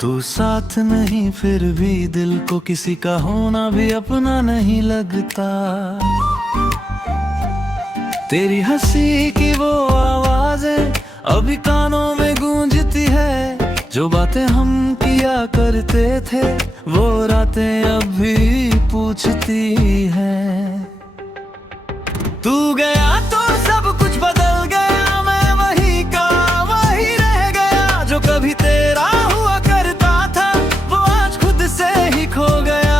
तू साथ नहीं फिर भी दिल को किसी का होना भी अपना नहीं लगता। तेरी हंसी की वो आवाजें अभी कानों में गूंजती है। जो बातें हम किया करते थे वो रातें अभी पूछती हैं। तू गया तो सब कुछ बदल गया, मैं वही का वही रह गया। जो कभी तेरा हुआ करता था वो आज खुद से ही खो गया।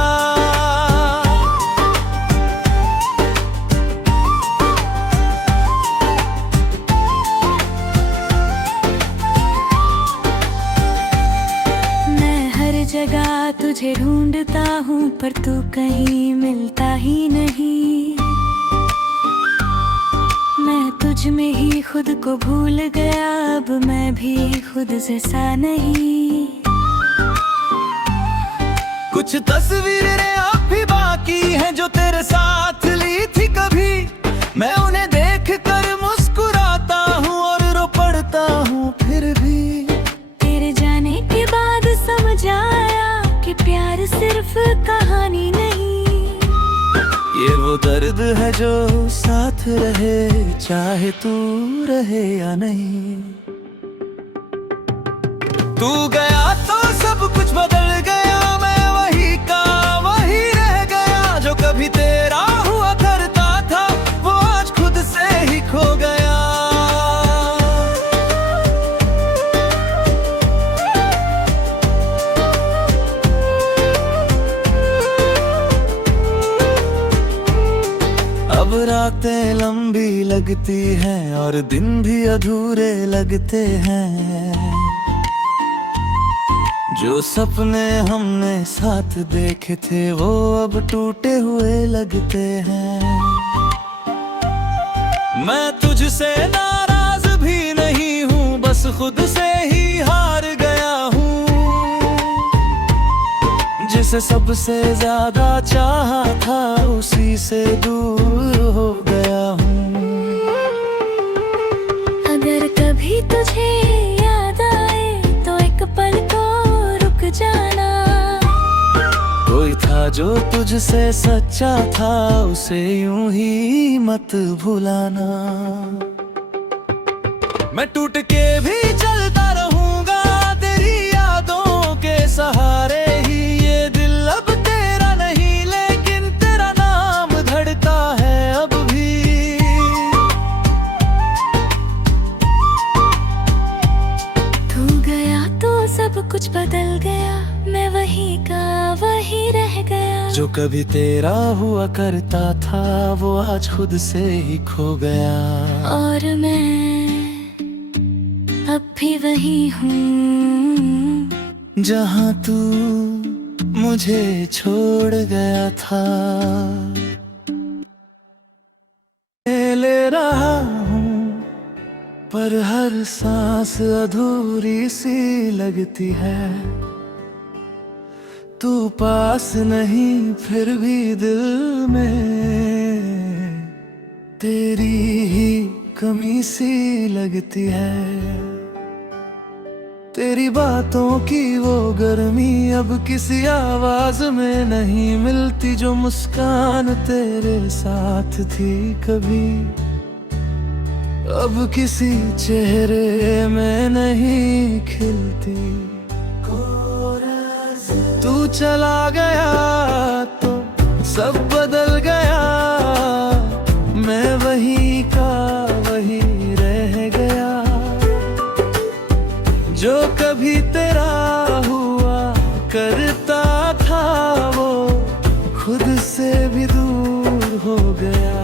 मैं हर जगह तुझे ढूंढता हूँ पर तू कहीं मिलता ही नहीं। मैं तुझ में ही खुद को भूल गया, अब मैं भी खुद जैसा नहीं। कुछ तस्वीरें अब भी बाकी हैं जो तेरे साथ ली थी कभी। मैं उन्हें देख कर मुस्कुराता हूँ और रो पड़ता हूँ फिर भी। तेरे जाने के बाद समझ आया कि प्यार सिर्फ कहानी नहीं। ये वो दर्द है जो साथ रहे चाहे तू रहे या नहीं। तू गया तो सब कुछ बदल गया, मैं वही का वही रह गया। जो कभी तेरा हुआ करता था वो आज खुद से ही खो गया। अब रातें लंबी लगती हैं और दिन भी अधूरे लगते हैं। जो सपने हमने साथ देखे थे वो अब टूटे हुए लगते हैं। मैं तुझसे नाराज भी नहीं हूँ, बस खुद से ही हार गया हूँ। जिसे सबसे ज्यादा चाहा था उसी से दूर हो गया हूँ। अगर कभी तुझे याद आए तो एक पल को रुक जाना। कोई था जो तुझसे सच्चा था उसे यूं ही मत भुलाना। मैं टूट के भी चलता रहूंगा तेरी यादों के सहारे ही। ये दिल अब तेरा नहीं लेकिन तेरा नाम धड़का है अब भी। तू गया तो सब कुछ बदल गया, मैं वही का वही रह गया। जो कभी तेरा हुआ करता था वो आज खुद से ही खो गया। और मैं अब भी वही हूँ जहाँ तू मुझे छोड़ गया था। ले रहा हूँ पर हर सांस अधूरी सी लगती है। तू पास नहीं फिर भी दिल में तेरी ही कमी सी लगती है। तेरी बातों की वो गर्मी अब किसी आवाज में नहीं मिलती। जो मुस्कान तेरे साथ थी कभी अब किसी चेहरे में नहीं खिलती। तू चला गया तो सब बदल गया, मैं वही का वही रह गया। जो कभी तेरा हुआ करता था वो खुद से भी दूर हो गया।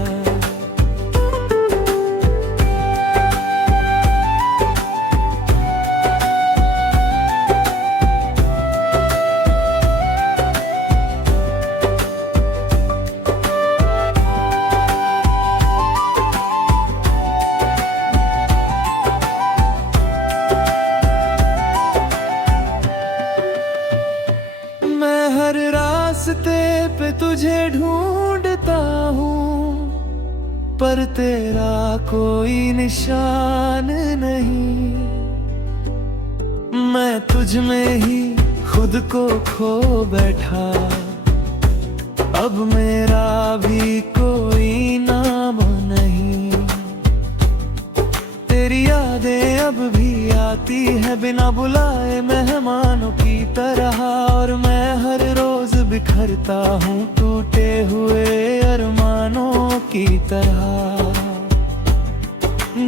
हर रास्ते पे तुझे ढूंढता हूँ पर तेरा कोई निशान नहीं। मैं तुझ में ही खुद को खो बैठा। अब मेरा भी कोई नाम नहीं। तेरी यादें अब भी आती है बिना बुलाए मेहमानों की तरह, और मैं हर रोज बिखरता हूँ टूटे हुए अरमानों की तरह।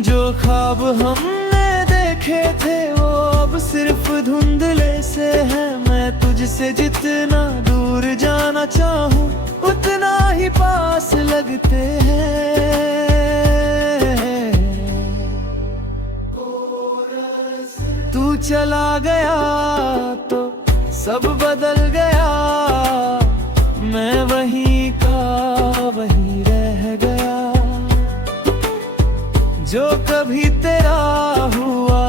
जो ख्वाब हमने देखे थे वो अब सिर्फ धुंधले से हैं। मैं तुझसे जितना दूर जाना चाहूँ उतना ही पास लगते हैं। तू चला गया तो सब बदल गया, मैं वहीं का वहीं रह गया। जो कभी तेरा हुआ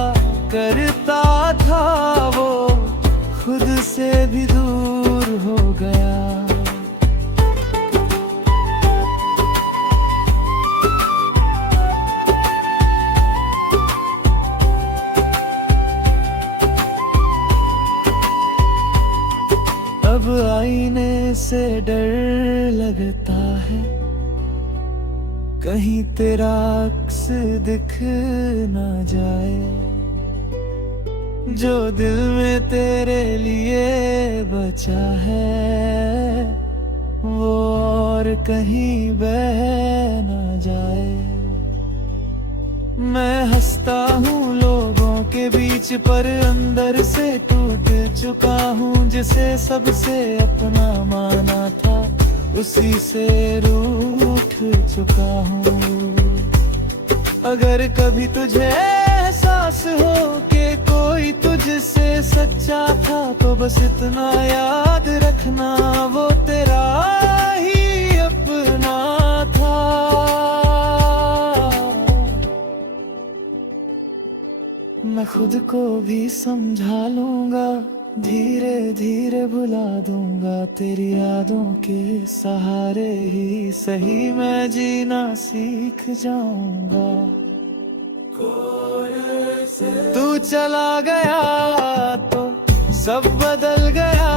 करता था वो खुद से भी दूर हो गया। अब आईने से डर लगता है, कहीं तेरा अक्स दिख ना जाए। जो दिल में तेरे लिए बचा है वो और कहीं बह ना जाए। मैं हंसता हूँ लोगों के बीच पर अंदर से टूट चुका हूँ। जिसे सबसे अपना माना था उसी से रूठ चुका हूँ। अगर कभी तुझे एहसास हो कि कोई तुझसे सच्चा था तो बस इतना याद रखना वो तेरा ही अपना था। मैं खुद को भी समझा लूंगा, धीरे धीरे भुला दूंगा। तेरी यादों के सहारे ही सही मैं जीना सीख जाऊंगा। तू चला गया तो सब बदल गया,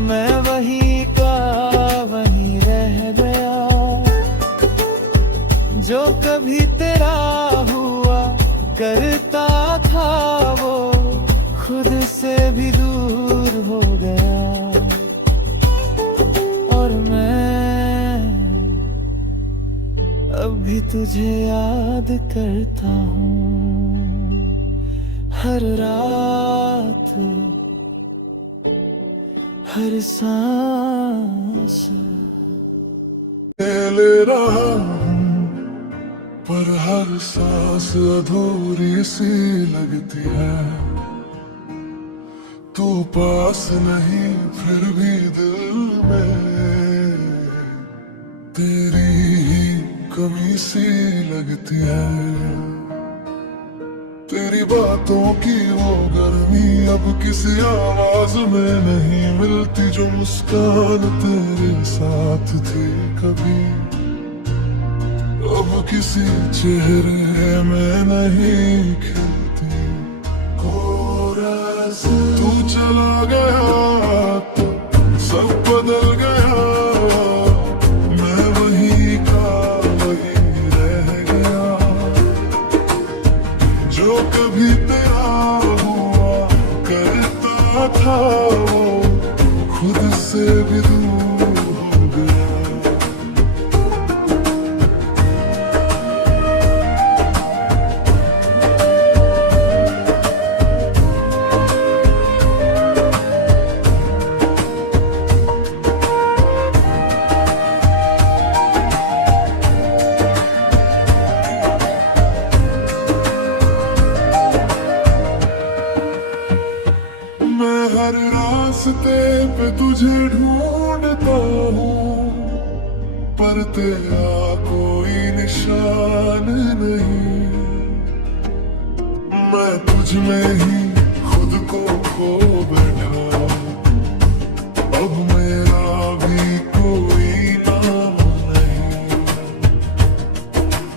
मैं वहीं का वहीं रह गया। जो कभी तेरा हुआ करता था वो खुद से भी दूर हो गया। और मैं अब भी तुझे याद करता हूँ हर रात हर सांस। ले रहा हूँ पर हर सांस अधूरी सी लगती है। तू पास नहीं फिर भी दिल में तेरी ही कमी सी लगती है। तेरी बातों की वो गर्मी अब किसी आवाज में नहीं मिलती। जो मुस्कान तेरे साथ थी कभी अब किसी चेहरे में नहीं खिलती। तू चला गया तो सब बदल गया, मैं वहीं का वहीं रह गया। जो कभी तेरा हुआ करता था वो खुद से भी दूर हो गया। हर रास्ते पे तुझे ढूंढता हूँ पर तेरा कोई निशान नहीं। मैं तुझ में ही खुद को खो बैठा। अब मेरा भी कोई नाम नहीं।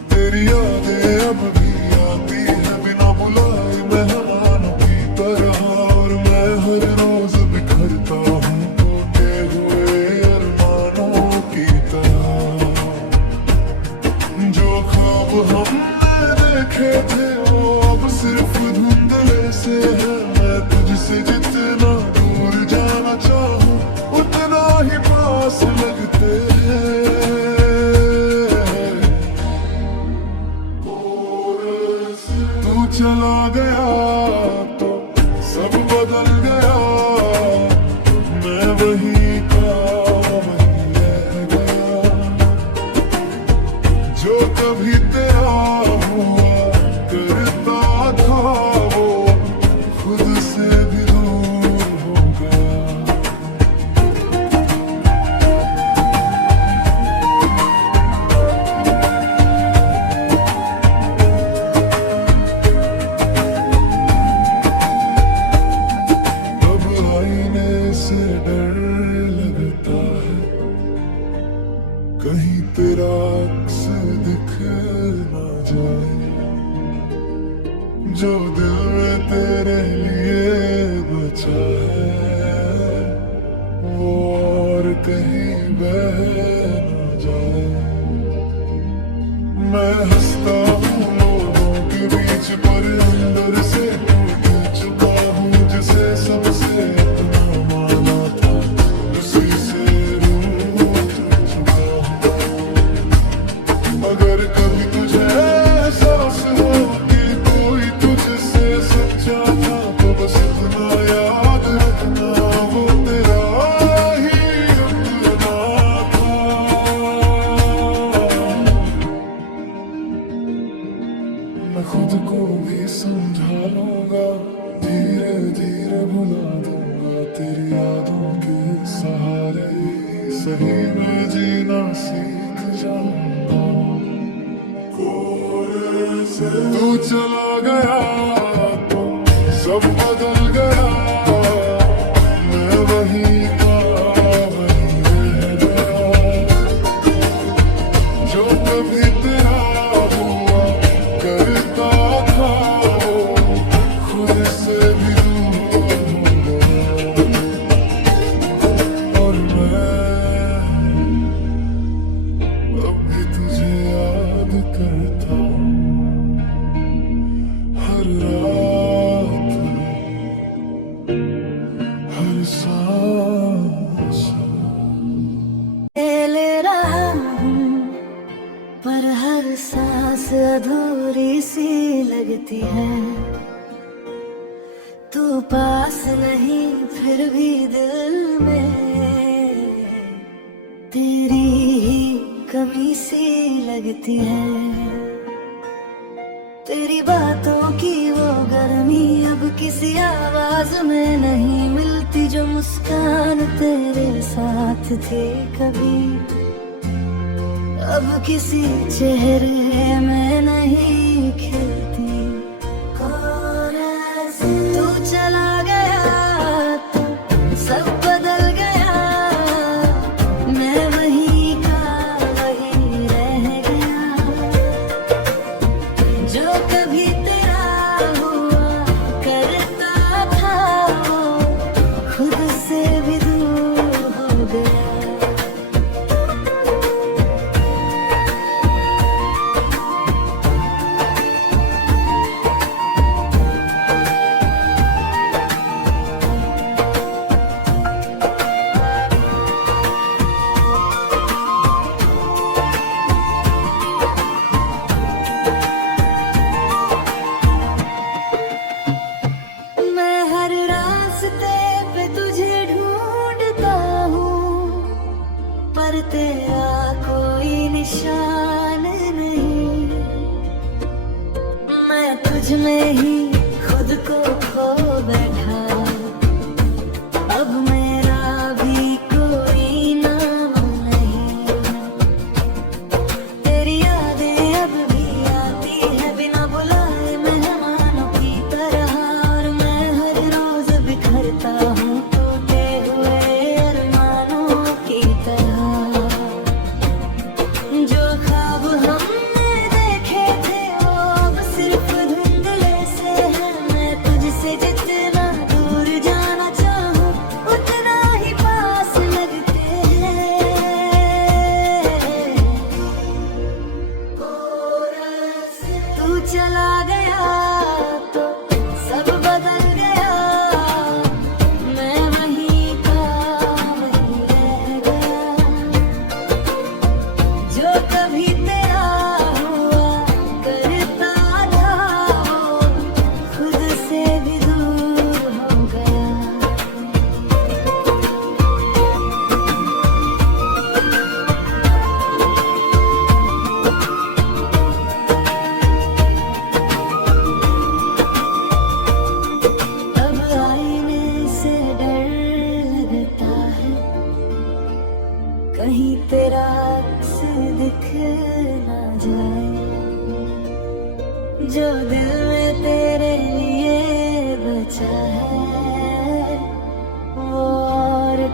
तेरी यादें अब भी आती है बिना बुलाए मेहमानों की तरह। और मैं हर तुझसे जितना दूर जाना चाहूं उतना ही पास लगते हैं। तू चला गया तो सब बदल गया, मैं वही का वही रह गया। जो कभी तेरा हुआ करता था वो खुद से भी दूर हो गया। अब आईने से डर लगता है, कहीं तेरा अक्स दिख ना जाए। जो दिल में तेरे लिए बचा है वो और कहीं बह ना जाए। मैं हंसता हूँ लोगों के बीच पर अंदर से टूट चुका हूँ। जिसे सबसे अपना माना था उसी से रूठ चुका हूँ। अगर कभी तुझे एहसास हो कि कोई तुझसे सच्चा था तो बस इतना याद रखना वो तेरा ही अपना था। मैं खुद को भी समझा लूंगा, धीरे धीरे भुला दूंगा। तेरी यादों के सहारे ही सही में जीना सीख जाऊंगा। तू चला गया तो सब बदल गया, मैं वही का वही रह गया। जो कभी तेरा हुआ करता था वो खुद से भी दूर हो गया। और मैं अब भी तुझे याद करता हूँ हर रात हर सांस। ले रहा हूँ पर हर सांस अधूरी सी लगती है। तू पास नहीं फिर भी दिल में तेरी ही कमी सी लगती है। तेरी बातों की वो गर्मी अब किसी आवाज में नहीं मिलती। जो मुस्कान तेरे साथ थी कभी अब किसी चेहरे में नहीं खिलती। तू चला गया तो सब बदल गया, मैं वही का वही रह गया। जो कभी तेरा हुआ करता था वो खुद से भी दूर हो गया।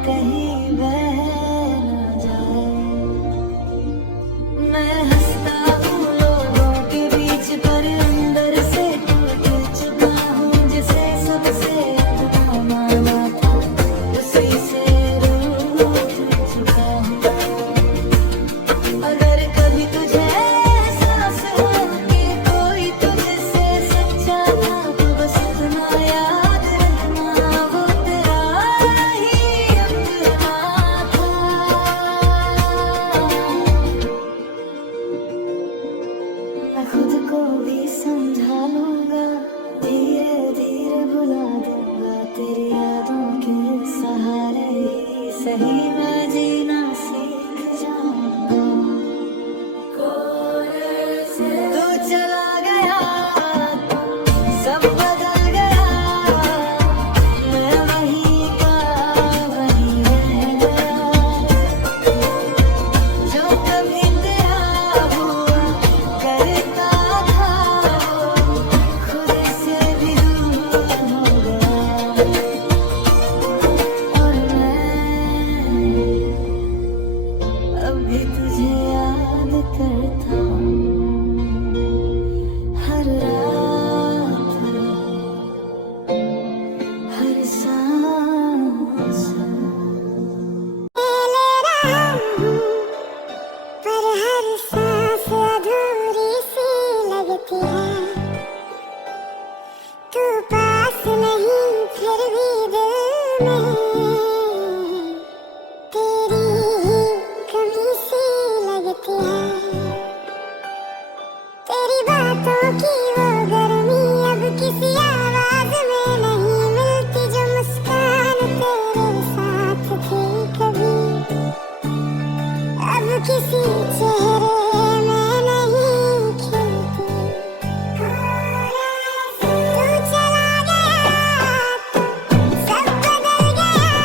कहीं बह न जाए। मैं हंसता हूँ लोगों के बीच पर अंदर से टूट चुका हूँ, जिसे सबसे अपना माना था उसी से रूठ चुका हूँ। अगर कभी तुझे एहसास हो कि कोई तुझसे सच्चा था, तो बस इतना याद रखना वो तेरा ही अपना था। मैं खुद को भी समझा लूंगा, धीरे धीरे भुला दूंगा, तेरी यादों के सहारे ही सही मैं जीना सीख जाऊंगा। तू चला गया, सब बदल गया, मैं वहीं का वहीं रह गया। जो कभी तेरा हुआ करता था, खुद से भी दूर हो गया। और मैं अभी तुझे याद करता हूँ, हर रात, हर सांस। पर हर सांस अधूरी सी लगती है, तू पास नहीं फिर भी दिल में तेरी ही कमी सी लगती है। तेरी बातों की वो गर्मी अब किसी आवाज में नहीं मिलती, जो मुस्कान तेरे साथ थी कभी अब किसी चेहरे में नहीं खिलती। तू चला गया, सब बदल गया,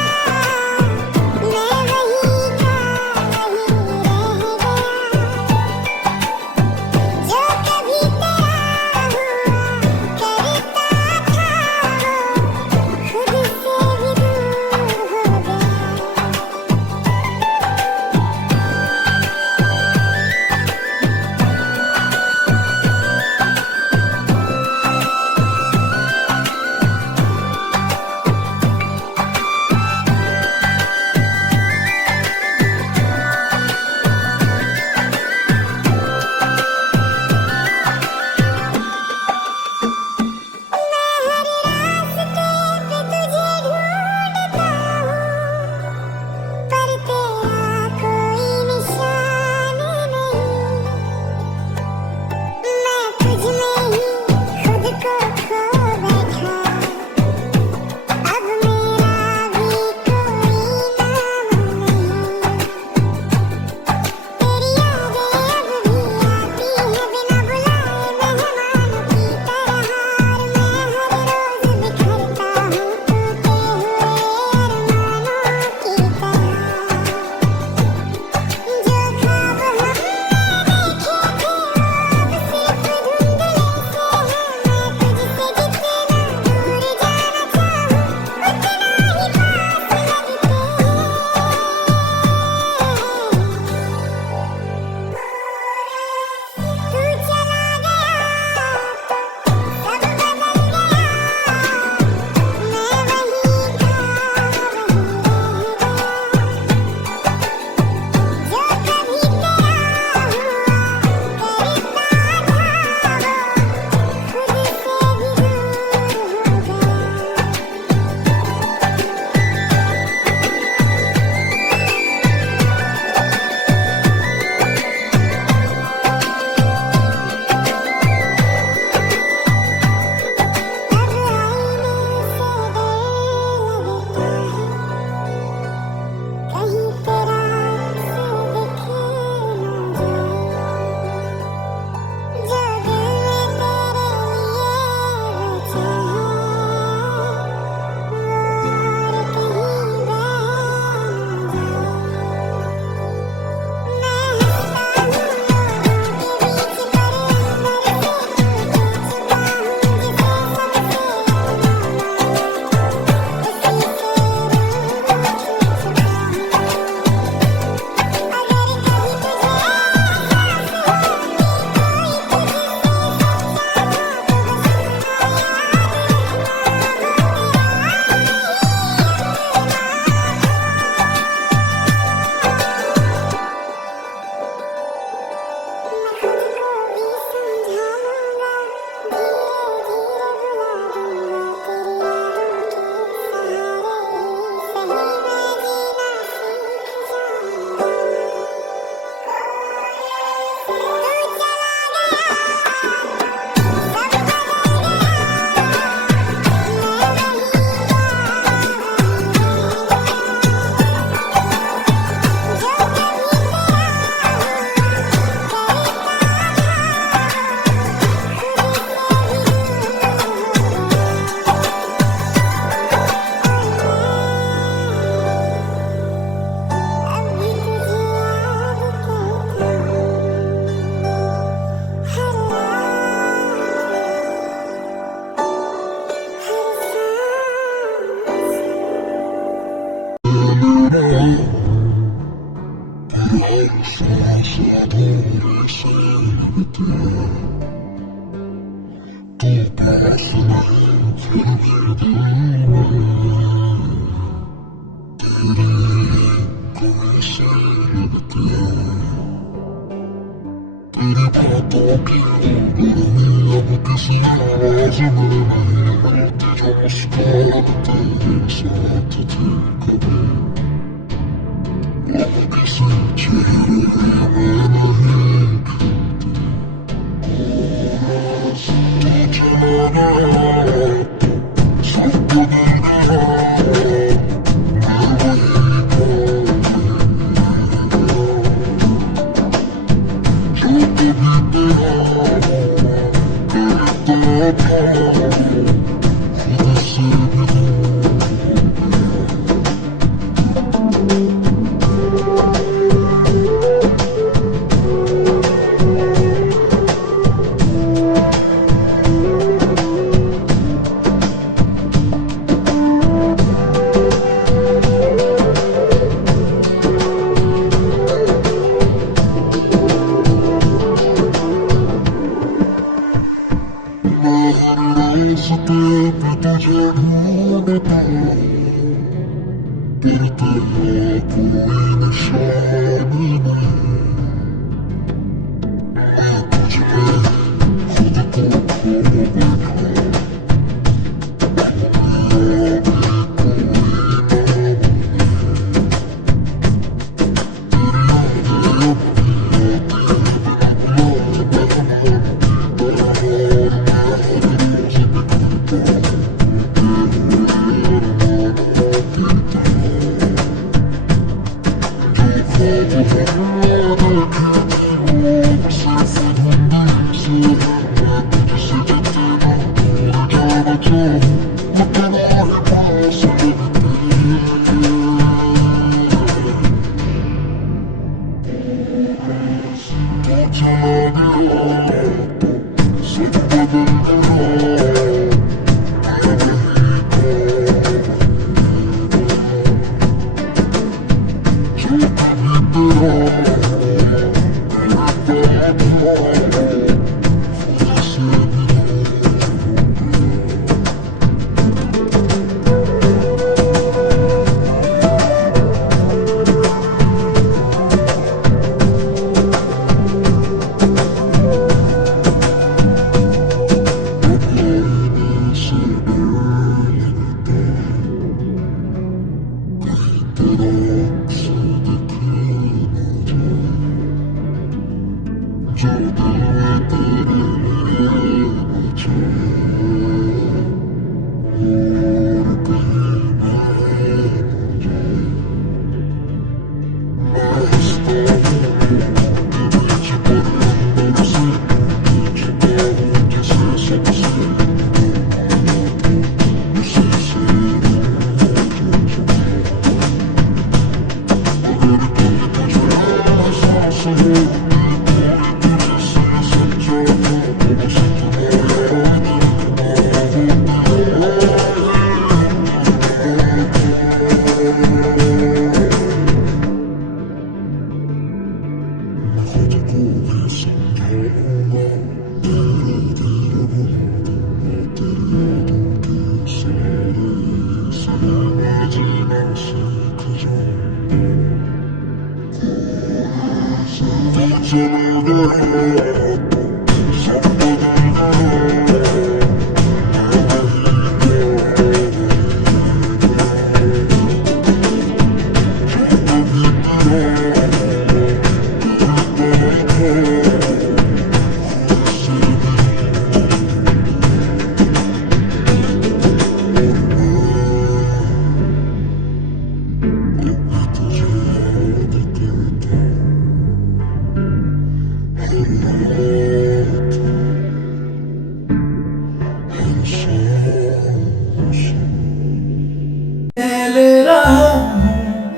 ले रहा हूँ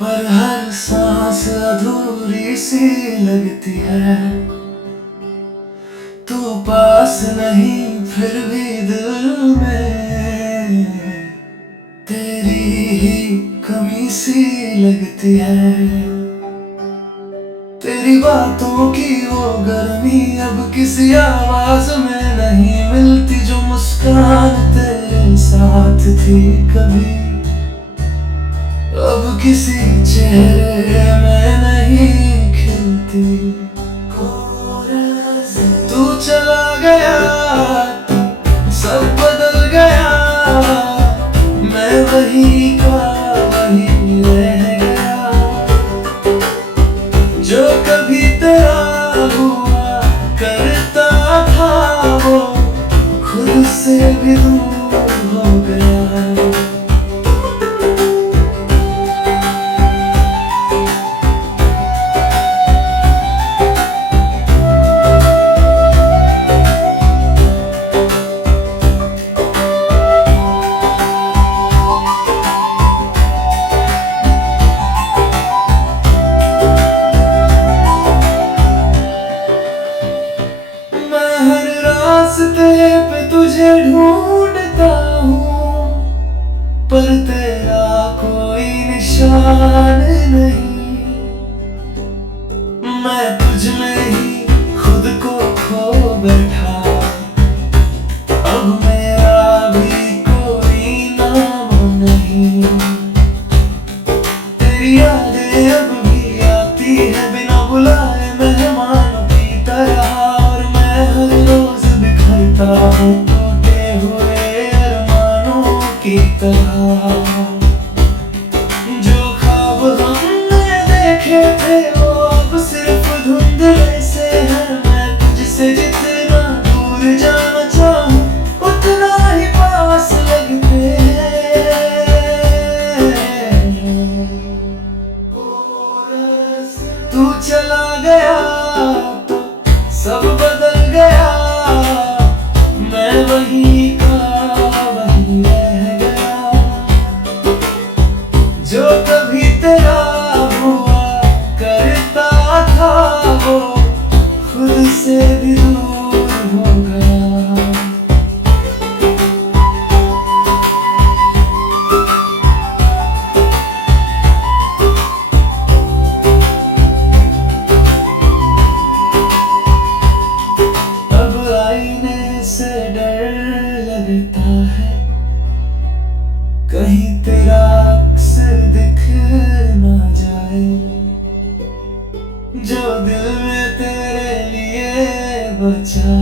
पर हर सांस अधूरी सी लगती है। तू पास नहीं फिर भी दिल में तेरी ही कमी सी लगती है। तेरी बातों की वो गर्मी अब किसी आवाज में नहीं मिलती, जो मुस्कान तेरे साथ थी कभी अब किसी चेहरे में नहीं खिलती। तू चला गया, सब बदल गया, मैं वही का वही रह गया, जो कभी तेरा हुआ करता था वो खुद से भी दूर हो गया। हर रास्ते पे तुझे ढूंढता हूँ, पर तेरा कोई निशान नहीं। मैं तुझ में ही खुद को खो बैठा, अब मेरा भी कोई नाम नहीं। तेरी यादें अब भी आती है बिना बुलाए मेहमानों की तरह, हर रोज बिखरता हूँ टूटे हुए अरमानों की तरह। जो ख्वाब हमने देखे थे वो अब सिर्फ धुंधले से हैं। मैं तुझसे जितना दूर जाना चाहूँ उतना ही पास लगते हैं। तू चला गया तो सब बदल गया, मैं वही का वही रह गया, जो कभी तेरा हुआ करता था वो खुद से भी दूर हो गया। से डर लगता है कहीं तेरा अक्स दिख ना जाए, जो दिल में तेरे लिए बचा